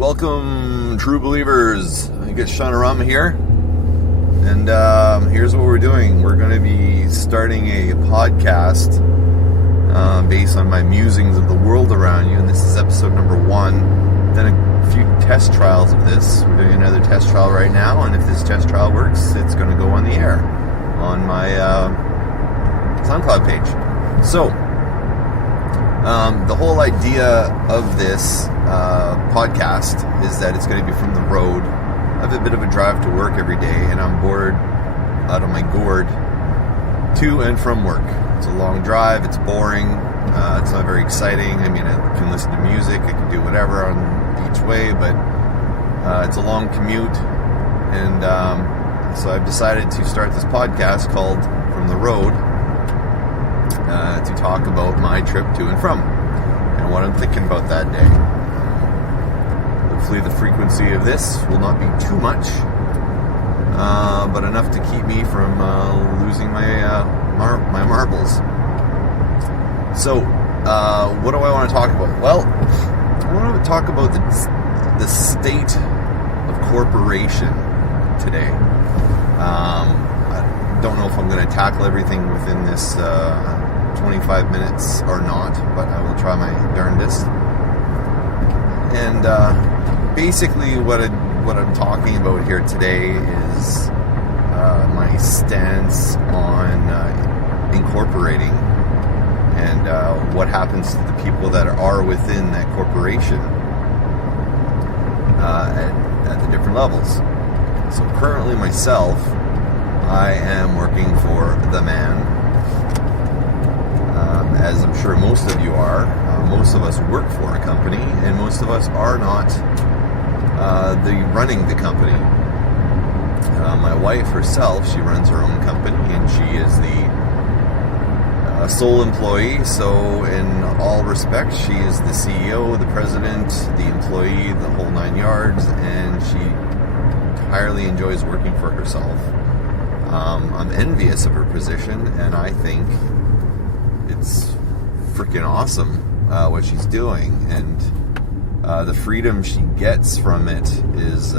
Welcome, true believers. I guess Seanorama here, and here's what we're doing. We're going to be starting a podcast based on my musings of the world around you, and this is episode number 1. Then a few test trials of this. We're doing another test trial right now, and if this test trial works, it's going to go on the air on my SoundCloud page. So, the whole idea of this podcast is that it's going to be from the road. I have a bit of a drive to work every day, and I'm bored out of my gourd to and from work. It's a long drive, it's boring, it's not very exciting. I mean, I can listen to music, I can do whatever on each way, but it's a long commute, and so I've decided to start this podcast called From the Road to talk about my trip to and from and what I'm thinking about that day. Hopefully the frequency of this will not be too much, but enough to keep me from losing my my marbles. So, what do I want to talk about? Well, I want to talk about the state of corporation today. I don't know if I'm going to tackle everything within this 25 minutes or not, but I will try my darndest. And basically what I'm talking about here today is my stance on incorporating and what happens to the people that are within that corporation at the different levels. So currently myself, I am working for the man. As I'm sure most of you are, most of us work for a company, and most of us are not running the company. My wife herself, she runs her own company, and she is the sole employee, so in all respects, she is the CEO, the president, the employee, the whole 9 yards, and she entirely enjoys working for herself. I'm envious of her position, and I think it's freaking awesome what she's doing, and the freedom she gets from it is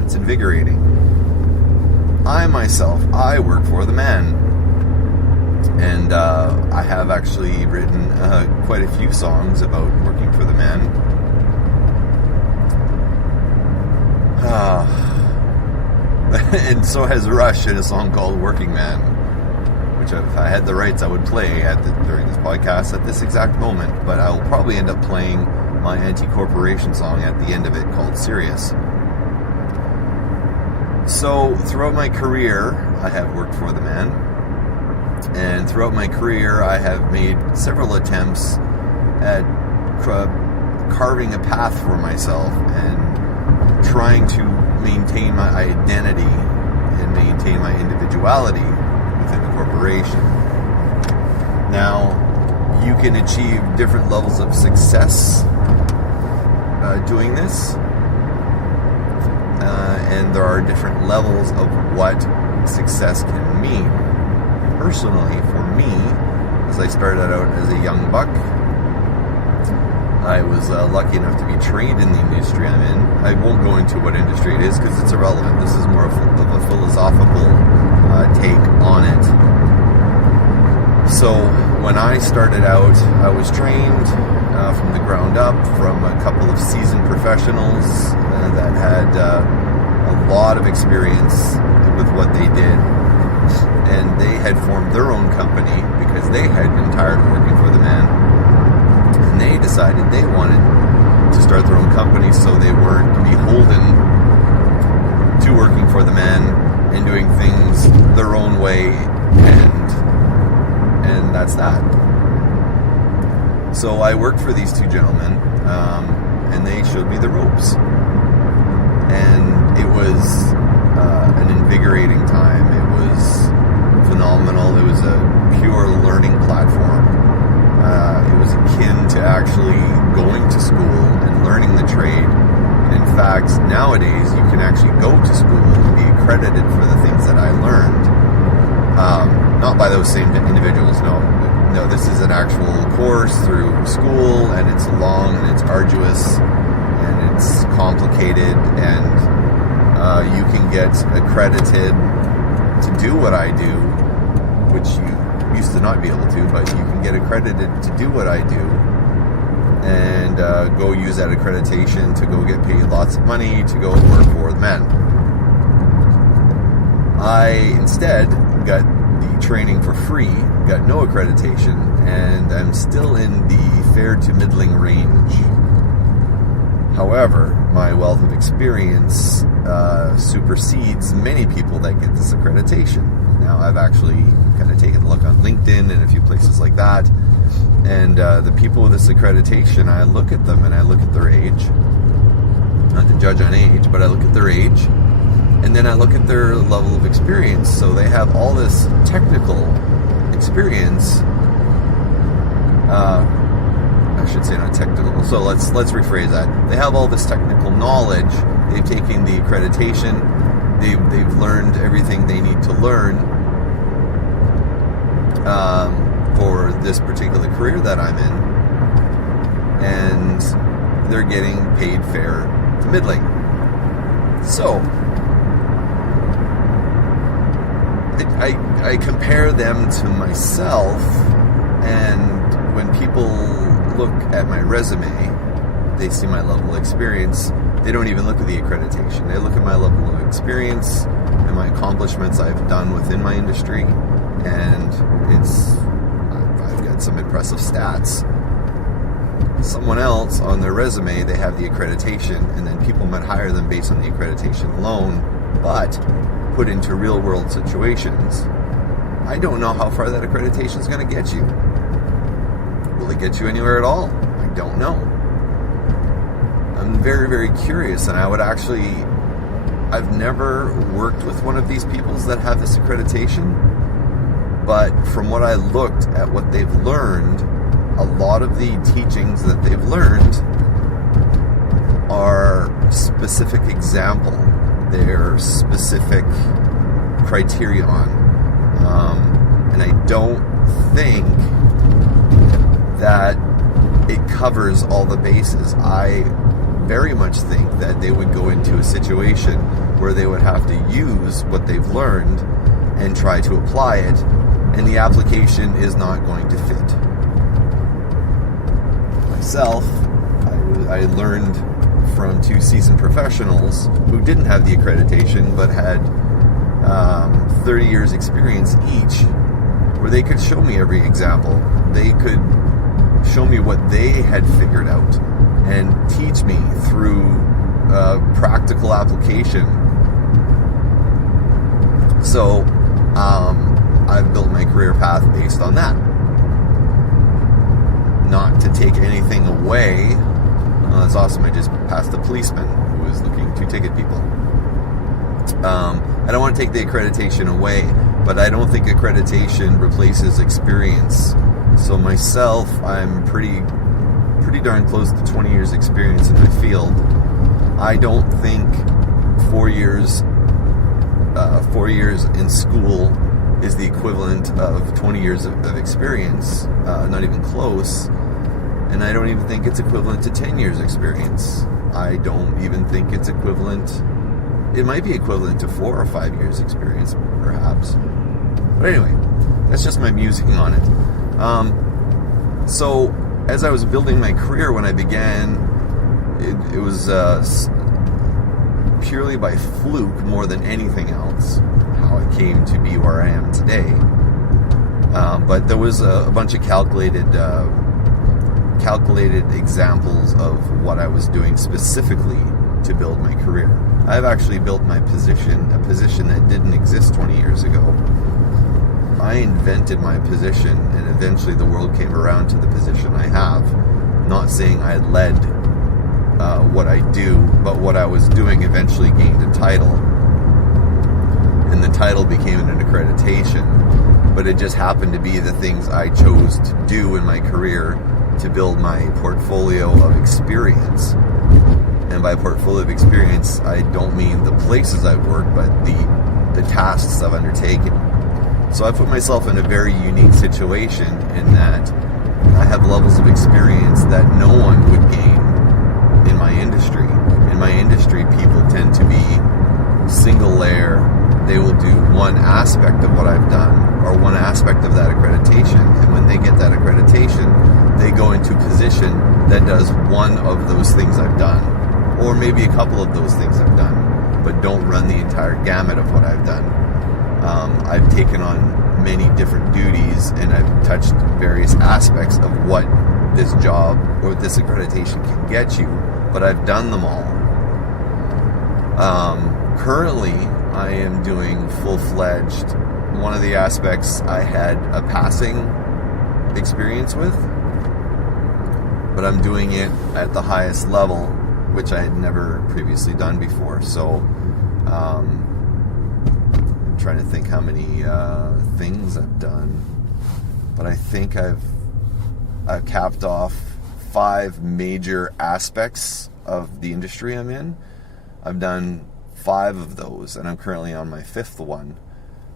it's invigorating. I myself, I work for the man, and I have actually written quite a few songs about working for the man. And so has Rush in a song called Working Man, which if I had the rights I would play during this podcast at this exact moment, but I will probably end up playing my anti-corporation song at the end of it called Serious. So throughout my career, I have worked for the man, and throughout my career I have made several attempts at carving a path for myself and trying to maintain my identity and maintain my individuality within the corporation. Now, you can achieve different levels of success doing this, and there are different levels of what success can mean. Personally, for me, as I started out as a young buck, I was lucky enough to be trained in the industry I'm in. I won't go into what industry it is because it's irrelevant. This is more of a philosophical take on it. So when I started out, I was trained from the ground up from a couple of seasoned professionals that had a lot of experience with what they did. And they had formed their own company because they had been tired of working for the man. And they decided they wanted to start their own company so they weren't beholden to working for the man and doing things their own way, and that's that. So I worked for these two gentlemen, and they showed me the ropes. And it was an invigorating time. It was phenomenal. It was a pure learning platform. It was akin to actually going to school and learning the trade. In fact, nowadays you can actually go to school and be accredited for the things that I learned. Not by those same individuals, no, this is an actual course through school, and it's long and it's arduous, and it's complicated, and you can get accredited to do what I do, which you used to not be able to, but you can get accredited to do what I do, and go use that accreditation to go get paid lots of money to go work for the men. I instead got the training for free, got no accreditation, and I'm still in the fair to middling range. However, my wealth of experience supersedes many people that get this accreditation. Now, I've actually kind of taken a look on LinkedIn and a few places like that, and the people with this accreditation, I look at them and I look at their age, not to judge on age, but I look at their age, and then I look at their level of experience. So they have all this technical experience. I should say not technical. So let's rephrase that. They have all this technical knowledge. They've taken the accreditation. They've learned everything they need to learn for this particular career that I'm in, and they're getting paid fair to middling. So I compare them to myself, and when people look at my resume, they see my level of experience. They don't even look at the accreditation. They look at my level of experience and my accomplishments I've done within my industry, and I've got some impressive stats. Someone else on their resume, they have the accreditation, and then people might hire them based on the accreditation alone, but put into real world situations, I don't know how far that accreditation is going to get you. Will it get you anywhere at all? I don't know. I'm very, very curious, and I've never worked with one of these people that have this accreditation, but from what I looked at what they've learned, a lot of the teachings that they've learned are specific example. They're specific criterion. And I don't think that it covers all the bases. I very much think that they would go into a situation where they would have to use what they've learned and try to apply it, and the application is not going to fit. Myself, I learned from two seasoned professionals who didn't have the accreditation but had 30 years experience each, where they could show me every example. They could show me what they had figured out and teach me through practical application. So I've built my career path based on that. Not to take anything away. That's awesome. I just passed a policeman who was looking to ticket people. I don't want to take the accreditation away, but I don't think accreditation replaces experience. So myself, I'm pretty darn close to 20 years experience in my field. I don't think 4 years in school is the equivalent of 20 years of experience. Not even close. And I don't even think it's equivalent to 10 years experience. I don't even think it's equivalent. It might be equivalent to 4 or 5 years experience, perhaps. But anyway, that's just my musing on it. So as I was building my career when I began, it was purely by fluke more than anything else how I came to be where I am today. But there was a bunch of calculated examples of what I was doing specifically to build my career. I've actually built my position, a position that didn't exist 20 years ago. I invented my position, and eventually the world came around to the position I have. Not saying I led what I do, but what I was doing eventually gained a title. And the title became an accreditation. But it just happened to be the things I chose to do in my career to build my portfolio of experience. And by portfolio of experience, I don't mean the places I've worked, but the tasks I've undertaken. So I put myself in a very unique situation in that I have levels of experience that no one would gain in my industry. industry, people tend to be single layer. They will do one aspect of what I've done, or one aspect of that accreditation, and when they get that accreditation, they go into a position that does one of those things I've done, or maybe a couple of those things I've done, but don't run the entire gamut of what I've done. I've taken on many different duties, and I've touched various aspects of what this job or this accreditation can get you, but I've done them all. Currently, I am doing full-fledged. One of the aspects I had a passing experience with, but I'm doing it at the highest level, which I had never previously done before. So, I'm trying to think how many things I've done, but I think I've capped off 5 major aspects of the industry I'm in. I've done 5 of those, and I'm currently on my 5th one.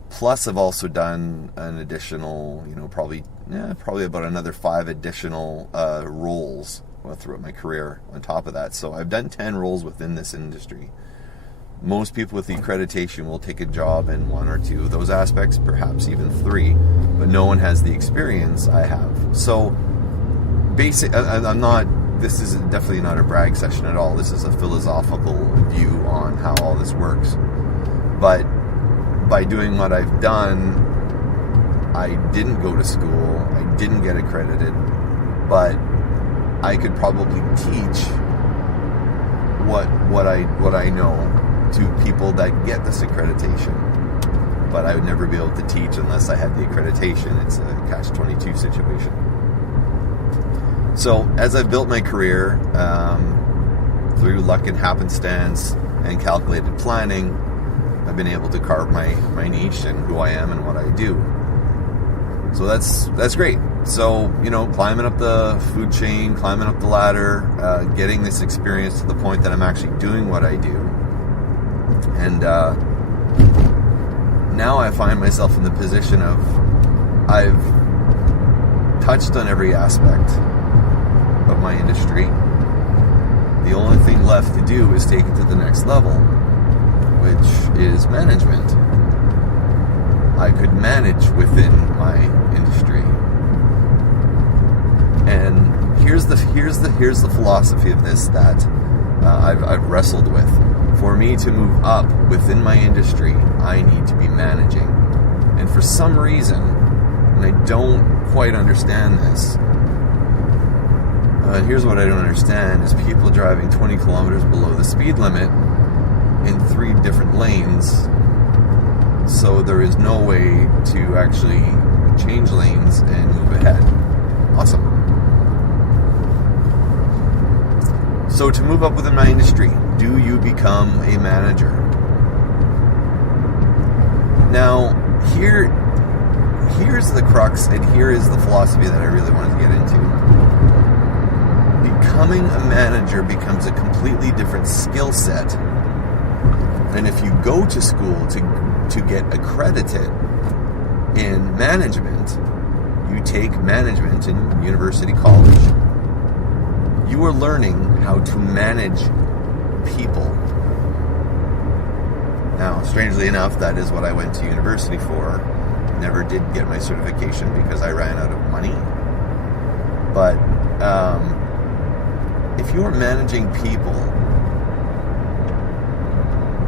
Plus, I've also done an additional, probably about another 5 additional roles throughout my career on top of that. So I've done 10 roles within this industry. Most people with the accreditation will take a job in 1 or 2 of those aspects, perhaps even 3, but no one has the experience I have. So, this is definitely not a brag session at all. This is a philosophical view on how all this works. But by doing what I've done, I didn't go to school, I didn't get accredited, but I could probably teach what I know to people that get this accreditation. But I would never be able to teach unless I had the accreditation. It's a catch-22 situation. So as I've built my career through luck and happenstance and calculated planning, I've been able to carve my niche and who I am and what I do. So that's great. So, climbing up the food chain, climbing up the ladder, getting this experience to the point that I'm actually doing what I do. And now I find myself in the position of I've touched on every aspect of my industry. The only thing left to do is take it to the next level, which is management. I could manage within my industry. And here's the philosophy of this that I've wrestled with. For me to move up within my industry, I need to be managing. And for some reason, and I don't quite understand this, here's what I don't understand, is people driving 20 kilometers below the speed limit in 3 different lanes, so there is no way to actually change lanes and move ahead. Awesome. So to move up within my industry, do you become a manager? Now, here's the crux, and here is the philosophy that I really wanted to get into. Becoming a manager becomes a completely different skill set. And if you go to school to get accredited in management, you take management in university college. You are learning how to manage people. Now, strangely enough, that is what I went to university for. Never did get my certification because I ran out of money. But if you are managing people,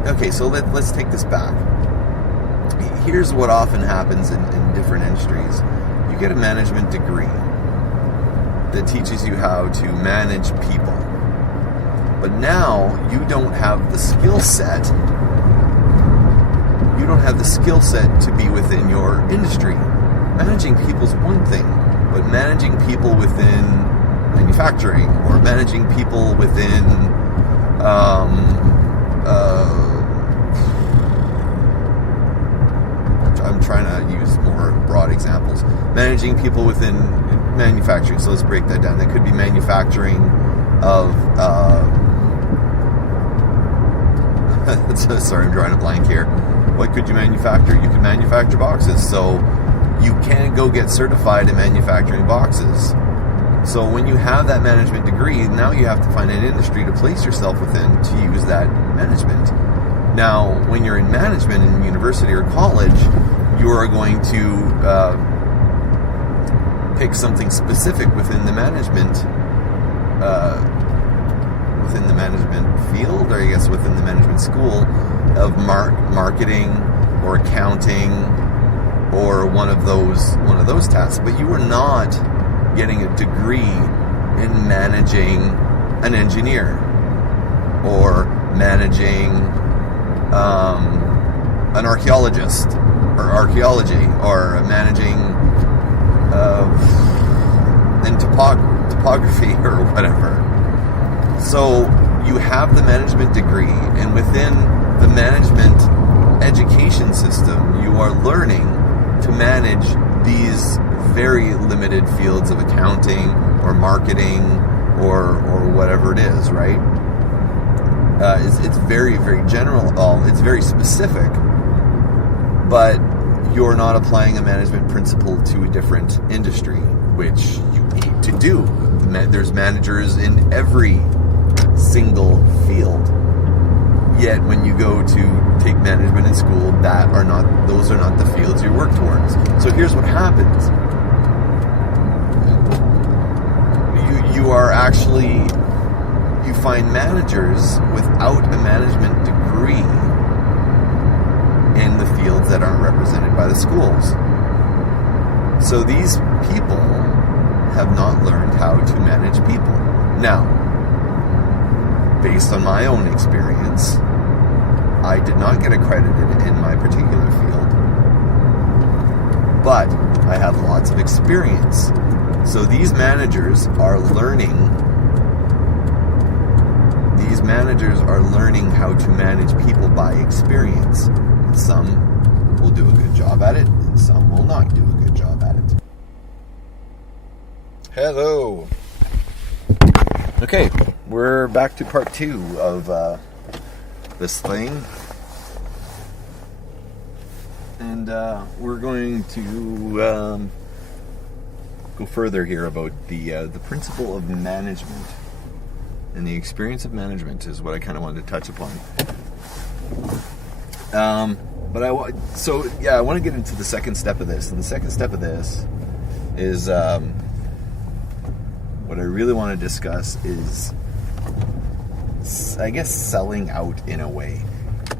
okay, so let's take this back. Here's what often happens in different industries. You get a management degree that teaches you how to manage people. But now you don't have the skill set. You don't have the skill set to be within your industry. Managing people is one thing, but managing people within manufacturing or managing people within I'm trying to use more broad examples. Managing people within manufacturing. So let's break that down. That could be manufacturing of sorry, I'm drawing a blank here. What could you manufacture? You could manufacture boxes. So you can go get certified in manufacturing boxes. So when you have that management degree, now you have to find an industry to place yourself within to use that management. Now, when you're in management in university or college, you are going to pick something specific within the management field, or I guess within the management school of marketing or accounting or one of those tasks. But you are not getting a degree in managing an engineer or managing an archaeologist or archaeology or managing in topography or whatever. So you have the management degree, and within the management education system, you are learning to manage these very limited fields of accounting or marketing or whatever it is, right? It's very, very general. It's very specific, but you're not applying a management principle to a different industry, which you need to do. There's managers in every single field. Yet when you go to take management in school, those are not the fields you work towards. So here's what happens. You find managers without a management degree in the fields that aren't represented by the schools. So these people have not learned how to manage people. Now, based on my own experience, I did not get accredited in my particular field, but I have lots of experience. So these managers are learning how to manage people by experience. And some will do a good job at it, and some will not do a good job at it. Hello. Okay, we're back to part 2 of this thing. And we're going to go further here about the principle of management. And the experience of management is what I kind of wanted to touch upon. But I want to get into the second step of this. And the second step of this is what I really want to discuss is, I guess, selling out in a way.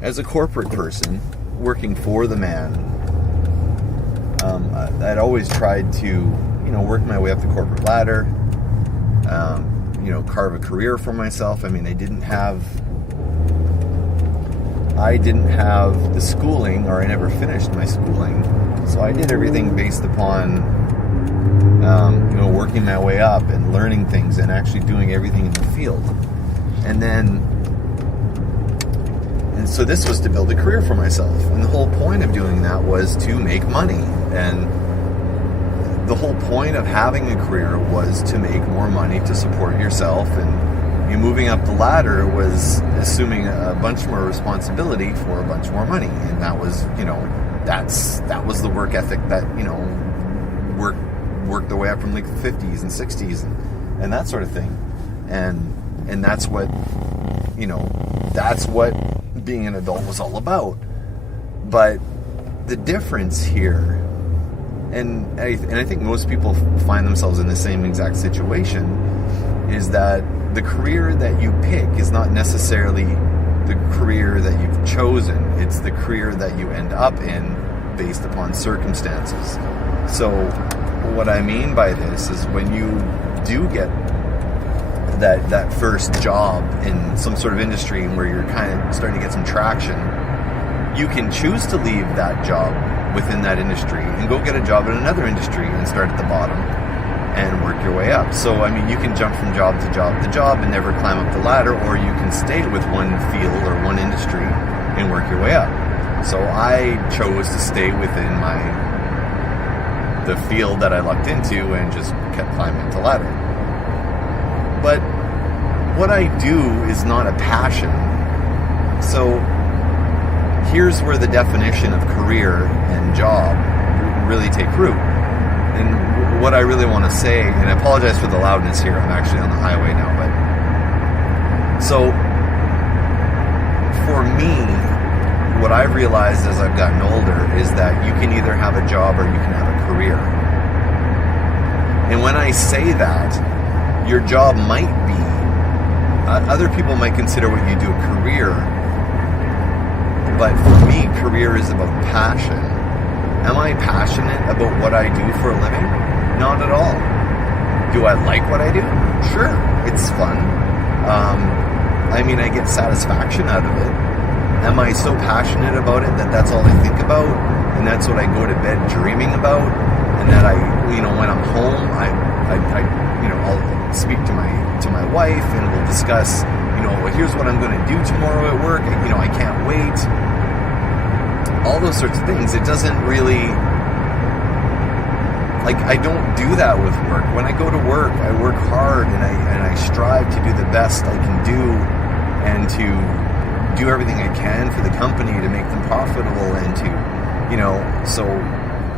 As a corporate person working for the man, I'd always tried to, work my way up the corporate ladder, carve a career for myself. I mean, I didn't have the schooling, or I never finished my schooling, so I did everything based upon, working my way up and learning things and actually doing everything in the field. And so this was to build a career for myself. And the whole point of doing that was to make money. And the whole point of having a career was to make more money to support yourself. And you moving up the ladder was assuming a bunch more responsibility for a bunch more money. And that was, that was the work ethic that, worked their way up from like the 50s and 60s and that sort of thing. And that's what, that's what being an adult was all about. But the difference here, and I think most people find themselves in the same exact situation, is that the career that you pick is not necessarily the career that you've chosen. It's the career that you end up in based upon circumstances. So what I mean by this is, when you do get that first job in some sort of industry where you're kind of starting to get some traction, you can choose to leave that job within that industry and go get a job in another industry and start at the bottom and work your way up. So, I mean, you can jump from job to job to job and never climb up the ladder, or you can stay with one field or one industry and work your way up. So I chose to stay within the field that I lucked into and just kept climbing the ladder. But what I do is not a passion. So here's where the definition of career and job really take root. And what I really want to say, and I apologize for the loudness here. I'm actually on the highway now, but so for me, what I've realized as I've gotten older is that you can either have a job or you can have a career. And when I say that, your job might be, other people might consider what you do a career, but for me, career is about passion. Am I passionate about what I do for a living? Not at all. Do I like what I do? Sure, it's fun. I mean, I get satisfaction out of it. Am I so passionate about it that that's all I think about, and that's what I go to bed dreaming about, and that I, when I'm home, I'll speak to my wife, and we'll discuss, well, here's what I'm going to do tomorrow at work. I can't wait. All those sorts of things. It doesn't really, I don't do that with work. When I go to work, I work hard, and I strive to do the best I can do, and to do everything I can for the company to make them profitable, and to, so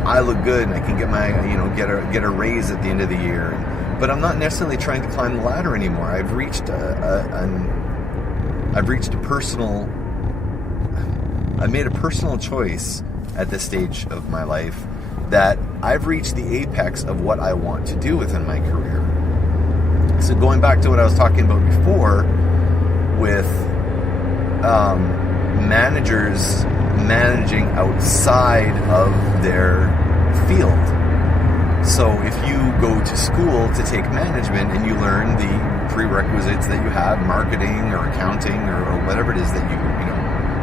I look good and I can get my, get a raise at the end of the year. But I'm not necessarily trying to climb the ladder anymore. I've reached I've made a personal choice at this stage of my life that I've reached the apex of what I want to do within my career. So going back to what I was talking about before with managers managing outside of their field. So if you go to school to take management and you learn the prerequisites that you have, marketing or accounting or whatever it is that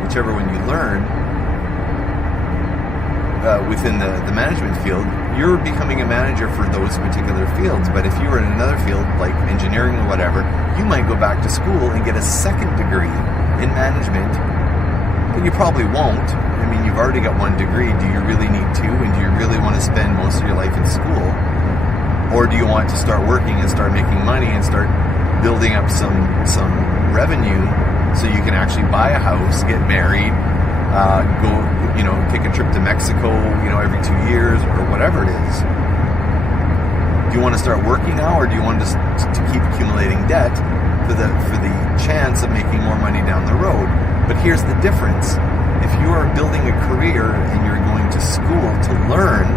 whichever one you learn within the management field, you're becoming a manager for those particular fields. But if you were in another field like engineering or whatever, you might go back to school and get a second degree in management, but you probably won't. I mean, you've already got one degree. Do you really need two? And do you really want to spend most of your life in school? Or do you want to start working and start making money and start building up some revenue so you can actually buy a house, get married, go, take a trip to Mexico, every 2 years or whatever it is? Do you want to start working now, or do you want to keep accumulating debt for the chance of making more money down the road? But here's the difference. If you are building a career and you're going to school to learn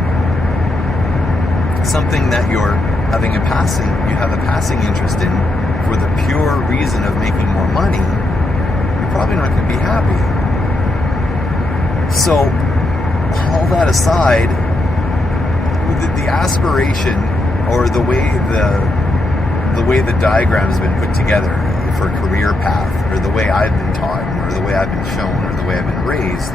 something that you have a passing interest in for the pure reason of making more money, you're probably not going to be happy. So, all that aside, the aspiration, or the way the diagram has been put together for a career path, or the way I've been taught, or the way I've been shown, or the way I've been raised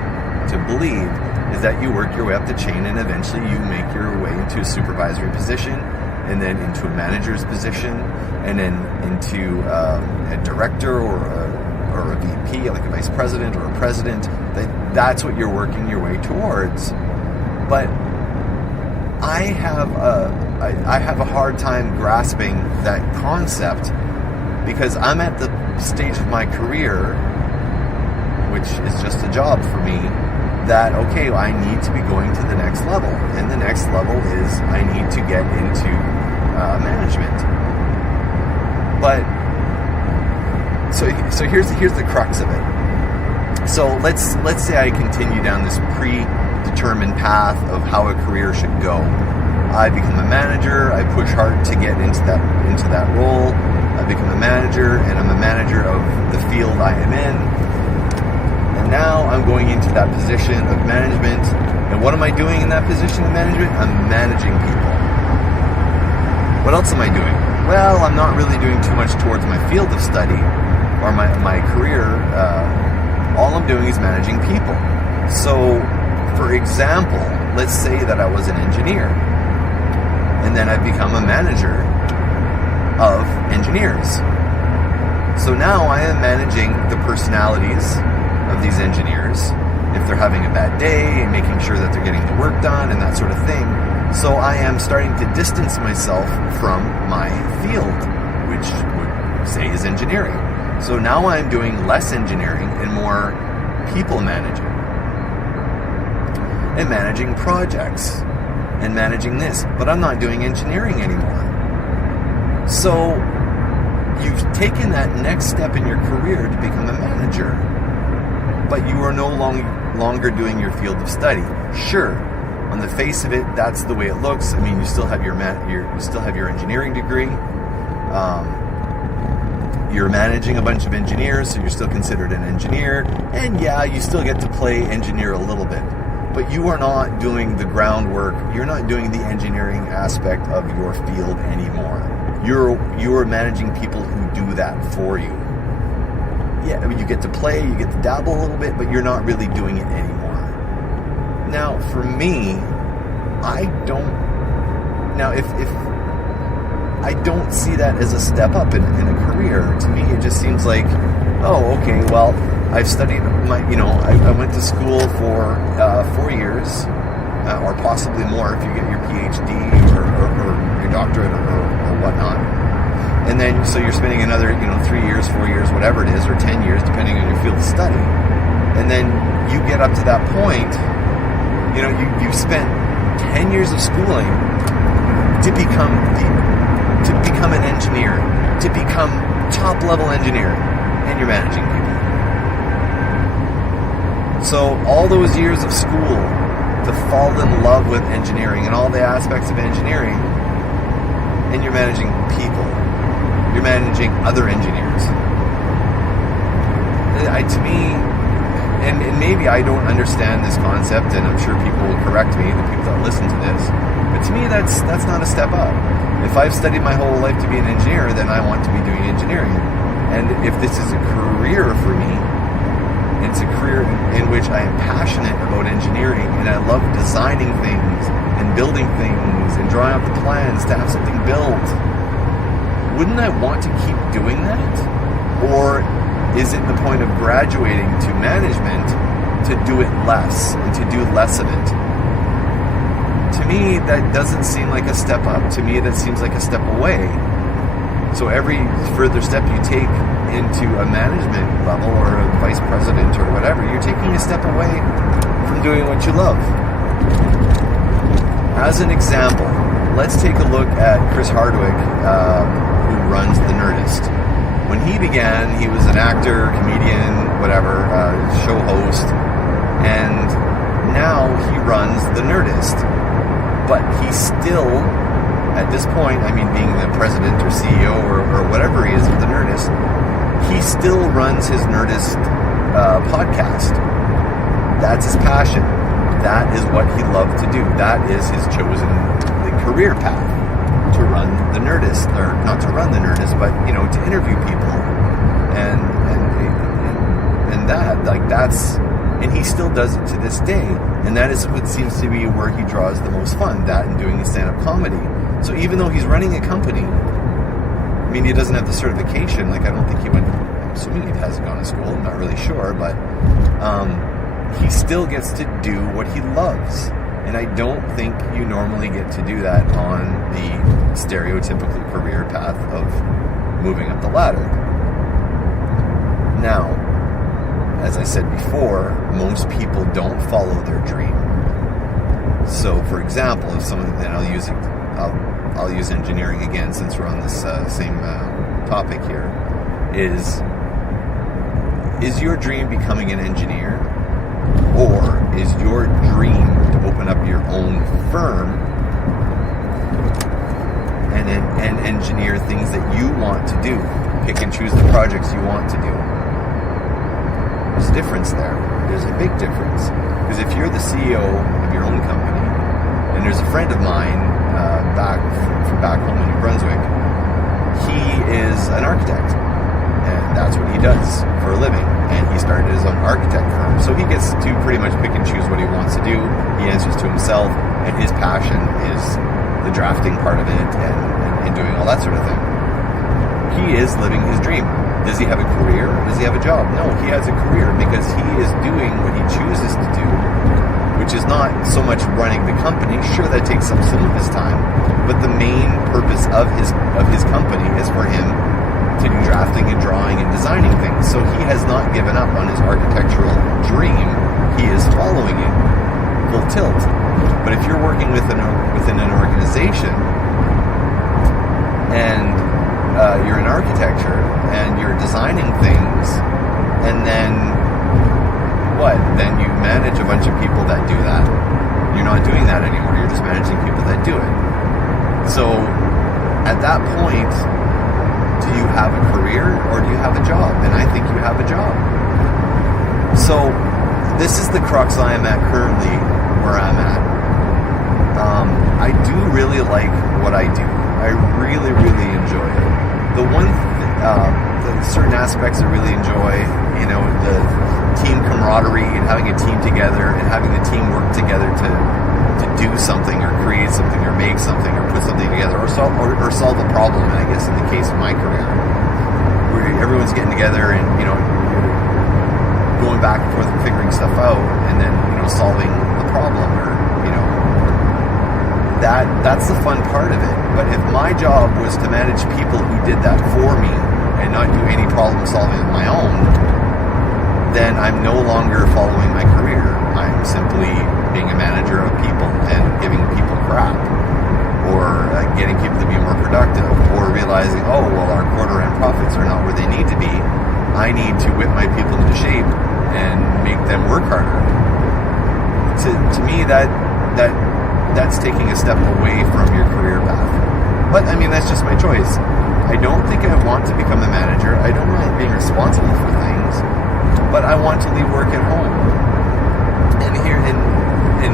to believe, is that you work your way up the chain and eventually you make your way into a supervisory position, and then into a manager's position, and then into a director or a VP, like a vice president or a president. That's what you're working your way towards. But I have a hard time grasping that concept, because I'm at the stage of my career, which is just a job for me, that, okay, I need to be going to the next level. And the next level is I need to get into management. But, so here's the crux of it. So let's say I continue down this predetermined path of how a career should go. I become a manager, I push hard to get into that role. I become a manager, and I'm a manager of the field I am in. And now I'm going into that position of management. And what am I doing in that position of management? I'm managing people. What else am I doing? Well, I'm not really doing too much towards my field of study or my career. All I'm doing is managing people. So, for example, let's say that I was an engineer, and then I've become a manager of engineers. So now I am managing the personalities of these engineers, if they're having a bad day, and making sure that they're getting the work done and that sort of thing. So I am starting to distance myself from my field, which would say is engineering. So now I'm doing less engineering and more people managing and managing projects. and managing this, but I'm not doing engineering anymore. So you've taken that next step in your career to become a manager, but you are no longer doing your field of study. Sure, on the face of it, that's the way it looks. I mean, you still have your engineering degree. You're managing a bunch of engineers, so you're still considered an engineer. And yeah, you still get to play engineer a little bit. But you are not doing the groundwork. You're not doing the engineering aspect of your field anymore. You're managing people who do that for you. Yeah, I mean, you get to play, you get to dabble a little bit, but you're not really doing it anymore. Now, for me, I don't see that as a step up in a career. To me, it just seems like, oh, okay, well, I've studied I went to school for 4 years, or possibly more if you get your PhD or your doctorate or whatnot. And then, so you're spending another, 3 years, 4 years, whatever it is, or 10 years, depending on your field of study. And then you get up to that point, you've spent 10 years of schooling to become an engineer, to become top-level engineer, and you're managing people. So all those years of school to fall in love with engineering and all the aspects of engineering, and you're managing people. You're managing other engineers. To me, and maybe I don't understand this concept, and I'm sure people will correct me, the people that listen to this, but to me that's not a step up. If I've studied my whole life to be an engineer, then I want to be doing engineering. And if this is a career for me, it's a career in which I am passionate about engineering, and I love designing things and building things and drawing up the plans to have something built, wouldn't I want to keep doing that? Or is it the point of graduating to management to do it less and to do less of it? To me, that doesn't seem like a step up. To me, that seems like a step away. So every further step you take into a management level or a vice president or whatever, you're taking a step away from doing what you love. As an example, let's take a look at Chris Hardwick, who runs The Nerdist. When he began, he was an actor, comedian, whatever, show host, and now he runs The Nerdist. But he still, at this point, being the president or CEO or whatever he is of The Nerdist, he still runs his Nerdist podcast. That's his passion. That is what he loved to do. That is his chosen career path, to run The Nerdist, or not to run The Nerdist, but to interview people, and that's. And he still does it to this day. And that is what seems to be where he draws the most fun, that and doing his stand-up comedy. So even though he's running a company, he doesn't have the certification. I don't think he went, I'm assuming he hasn't gone to school, I'm not really sure, but he still gets to do what he loves. And I don't think you normally get to do that on the stereotypical career path of moving up the ladder. Now, as I said before, most people don't follow their dream. So, for example, if someone, and I'll use engineering again since we're on this same topic here, is your dream becoming an engineer, or is your dream to open up your own firm and engineer things that you want to do, pick and choose the projects you want to do? There's a difference there. There's a big difference. Because if you're the CEO of your own company, and there's a friend of mine from back home in New Brunswick, he is an architect, and that's what he does for a living. And he started his own architect firm. So he gets to pretty much pick and choose what he wants to do. He answers to himself, and his passion is the drafting part of it and doing all that sort of thing. He is living his dream. Does he have a career? Does he have a job? No, he has a career because he is doing what he chooses to do, which is not so much running the company. Sure, that takes some of his time, but the main purpose of his company is for him to do drafting and drawing and designing things. So he has not given up on his architectural dream. He is following it full tilt. But if you're working with architecture and you're designing things, and then what? Then you manage a bunch of people that do that. You're not doing that anymore. You're just managing people that do it. So at that point, do you have a career or do you have a job? And I think you have a job. So this is the crux I am at currently, where I'm at. I do really like what I do. I really, really enjoy it. The certain aspects I really enjoy, the team camaraderie and having a team together and having the team work together to do something or create something or make something or put something together or solve a problem. And I guess in the case of my career, where everyone's getting together and, going back and forth and figuring stuff out and then, solving the problem or, that's the fun part of it. But if my job was to manage people who did that for me and not do any problem solving of my own, then I'm no longer following my career. I'm simply being a manager of people and giving people crap, or getting people to be more productive, or realizing, our quarter end profits are not where they need to be. I need to whip my people into shape and make them work harder. To me, that's taking a step away from your career path. But that's just my choice. I don't think I want to become a manager. I don't mind being responsible for things, but I want to leave work at home. And here, in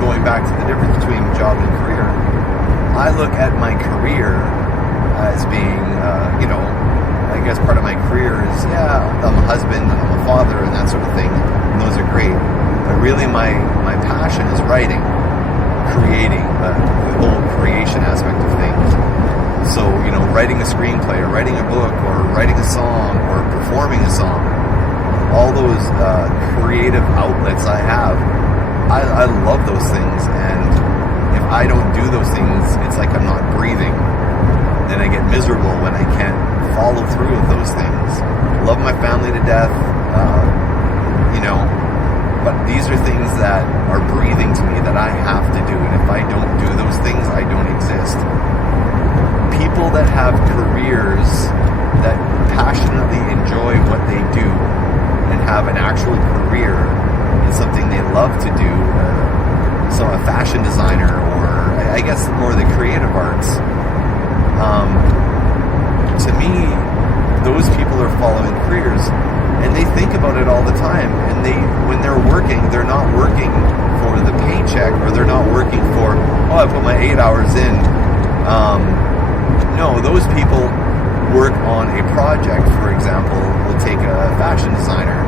going back to the difference between job and career, I look at my career as being, I guess part of my career is, I'm a husband and I'm a father and that sort of thing. And those are great. But really my passion is writing, creating, the whole creation aspect of things. So, writing a screenplay or writing a book or writing a song or performing a song, all those creative outlets I have, I love those things. And if I don't do those things, it's like I'm not breathing. Then I get miserable when I can't follow through with those things. Love my family to death, but these are things that are breathing to me that I have to do. And if I don't do those things, I don't exist. People that have careers that passionately enjoy what they do and have an actual career in something they love to do, so a fashion designer, or I guess more the creative arts, to me, those people are following careers, and they think about it all the time. And when they're working, they're not working for the paycheck, or they're not working for, I put my 8 hours in. No, those people work on a project. For example, we'll take a fashion designer.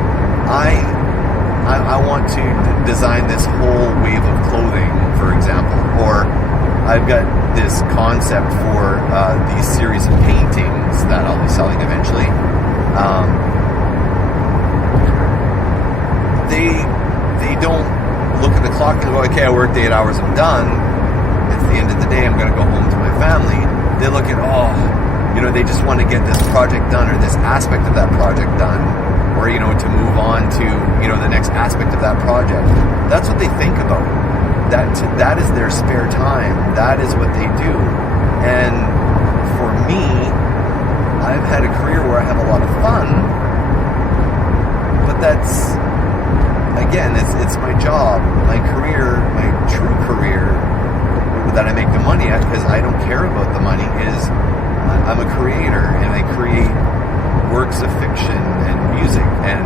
I want to design this whole wave of clothing, for example, or I've got this concept for these series of paintings that I'll be selling eventually. They don't look at the clock and go, okay, I worked 8 hours, I'm done. At the end of the day, I'm going to go home to my family. They look at, they just want to get this project done or this aspect of that project done, or, to move on to, the next aspect of that project. That's what they think about. That is their spare time. That is what they do. And for me, I've had a career where I have a lot of fun, but that's, again, it's my job, my career, my true career that I make the money at, because I don't care about the money, is I'm a creator and I create works of fiction and music and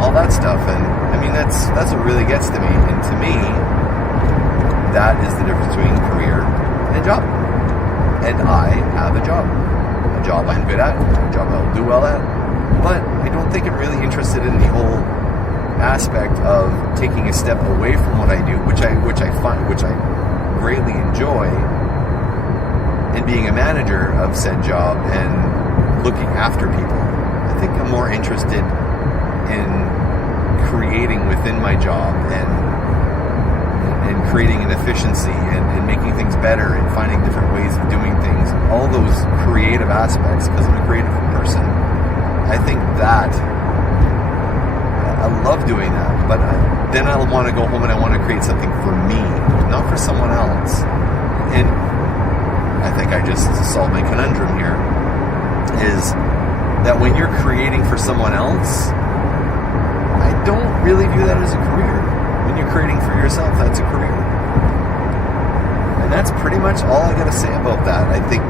all that stuff. And that's what really gets to me. And to me, that is the difference between career and job. And I have a job I'm good at, a job I'll do well at, but I don't think I'm really interested in the whole aspect of taking a step away from what I do, which I greatly enjoy, and being a manager of said job and looking after people. I think I'm more interested in creating within my job and creating an efficiency and making things better and finding different ways of doing things, all those creative aspects, because I'm a creative person. I think that I love doing that, but then I'll want to go home and I want to create something for me, not for someone else. And I think I just solved my conundrum here. is that when you're creating for someone else, I don't really view that as a career. When you're creating for yourself, that's a career. And that's pretty much all I got to say about that. I think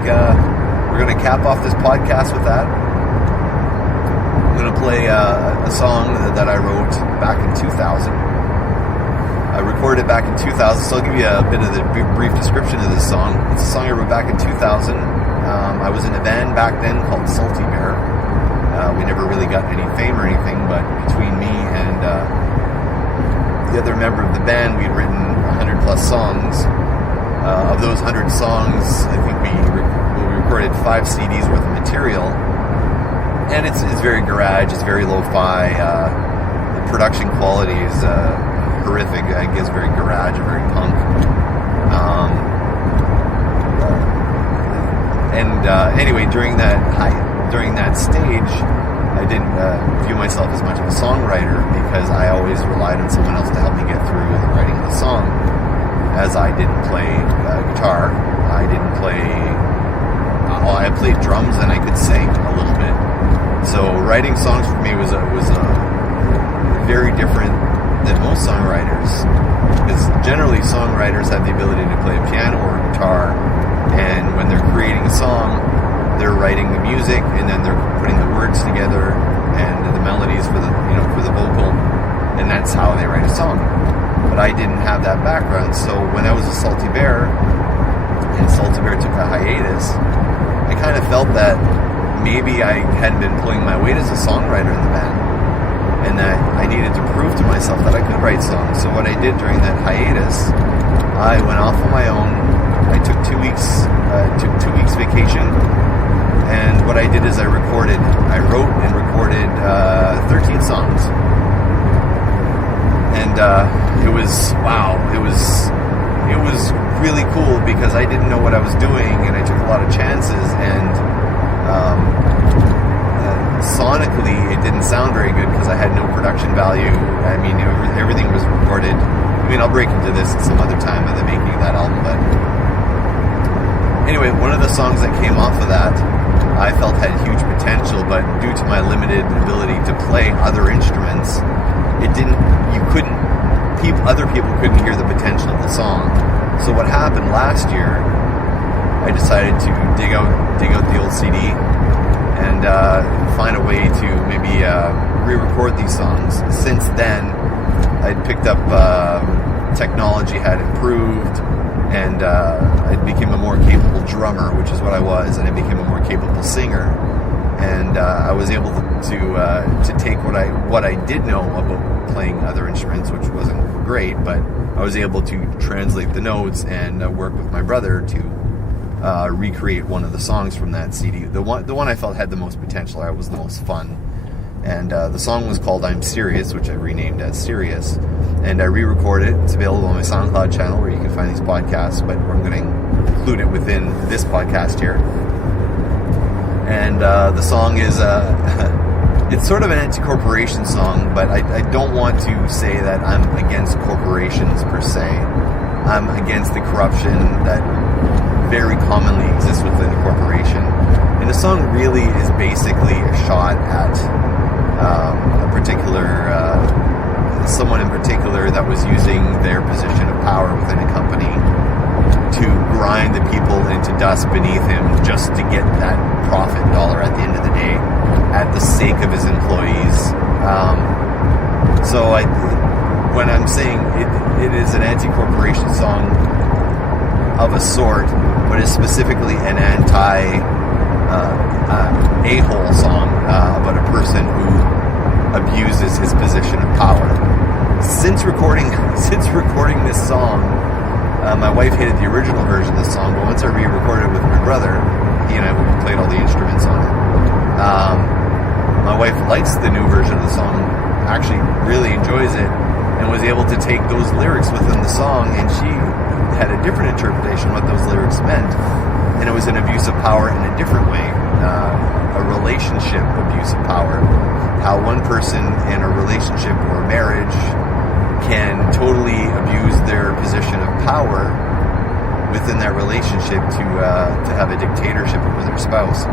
we're going to cap off this podcast with that. I'm going to play a song that I wrote back in 2000. I recorded it back in 2000, so I'll give you a bit of the brief description of this song. It's a song I wrote back in 2000. I was in a band back then called Salty Bear. We never really got any fame or anything, but between me and the other member of the band, we'd written 100 plus songs. Of those 100 songs, I think we recorded 5 CDs worth of material. And it's very garage, it's very lo-fi. The production quality is horrific. I guess very garage and very punk. Anyway, during that stage, I didn't view myself as much of a songwriter because I always relied on someone else to help me get through the writing of the song. As I didn't play guitar, I didn't play. I played drums and I could sing a little bit. So writing songs for me was very different than most songwriters, because generally songwriters have the ability to play a piano or a guitar, and when they're creating a song, they're writing the music and then they're putting the words together and the melodies for the vocal, and that's how they write a song. But I didn't have that background, so when I was a Salty Bear and Salty Bear took a hiatus, I kind of felt that maybe I hadn't been pulling my weight as a songwriter in the band, and that I needed to prove to myself that I could write songs. So what I did during that hiatus, I went off on my own. I took 2 weeks vacation, and what I did is I wrote and recorded 13 songs. And it was really cool because I didn't know what I was doing, and I took a lot of chances, and sonically it didn't sound very good because I had no production value. I mean, everything was recorded. I mean, I'll break into this at some other time of the making of that album, but anyway, one of the songs that came off of that I felt had huge potential, but due to my limited ability to play other instruments, other people couldn't hear the potential of the song. So what happened last year, I decided to dig out the old CD and find a way to maybe re-record these songs. Since then, I'd picked up technology had improved, and I became a more capable drummer, which is what I was, and I became a more capable singer. And I was able to take what I did know about playing other instruments, which wasn't great, but I was able to translate the notes and work with my brother to recreate one of the songs from that CD. The one I felt had the most potential, was the most fun. And the song was called I'm Serious, which I renamed as Serious. And I re-recorded it. It's available on my SoundCloud channel where you can find these podcasts, but I'm going to include it within this podcast here. And the song is, it's sort of an anti-corporation song, but I don't want to say that I'm against corporations per se. I'm against the corruption that very commonly exists within a corporation. And the song really is basically a shot at someone in particular that was using their position of power within a company to grind the people into dust beneath him just to get that profit dollar at the end of the day at the sake of his employees. When I'm saying it is an anti-corporation song of a sort, but it's specifically an a-hole song about a person who abuses his position of power. Since recording this song, my wife hated the original version of the song, but once I re-recorded it with my brother, he and I played all the instruments on it. My wife likes the new version of the song, actually really enjoys it, and was able to take those lyrics within the song, and she had a different interpretation of what those lyrics meant, and it was an abuse of power in a different way, a relationship abuse of power. How one person in a relationship or a marriage can totally abuse their position of power within that relationship to have a dictatorship over their spouse.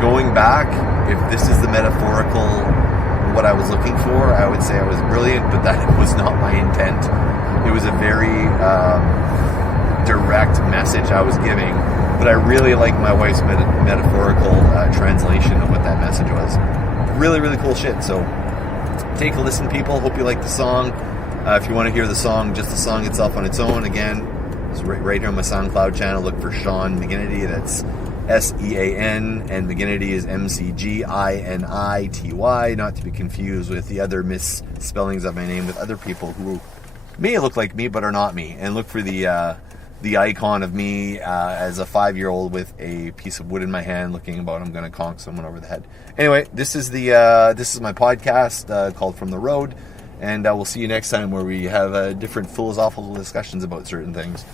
going back, if this is the metaphorical, what I was looking for, I would say I was brilliant, but that was not my intent. It was a very direct message I was giving, but I really like my wife's metaphorical translation of what that message was. Really, really cool shit. So take a listen, people. Hope you like the song. If you want to hear the song, just the song itself on its own, again, it's right here on my SoundCloud channel. Look for Sean McGinity. That's SEAN, and McGinity is McGinity, not to be confused with the other misspellings of my name with other people who may look like me but are not me. And look for the icon of me as a 5-year-old with a piece of wood in my hand, looking about I'm going to conk someone over the head. Anyway, this is my podcast called From the Road, and we'll see you next time where we have different philosophical discussions about certain things.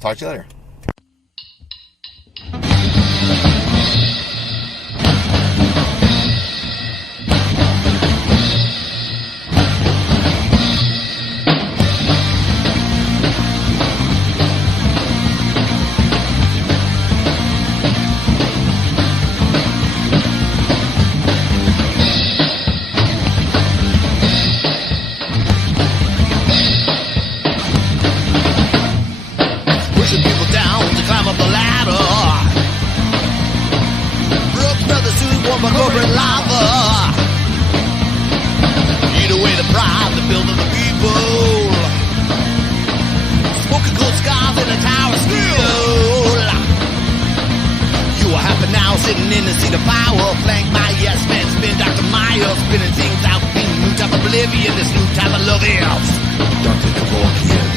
Talk to you later. Sitting in the seat of power, flanked by yes men, spin Dr. Myers, spinning things out, being new type of oblivion, this new type of love is Dr. Kevorkian.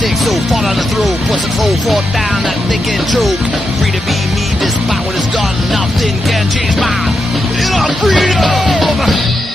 So far down the throat, push a cold fought down that they can choke. Free to be me, this power is done. Nothing can change my inner freedom.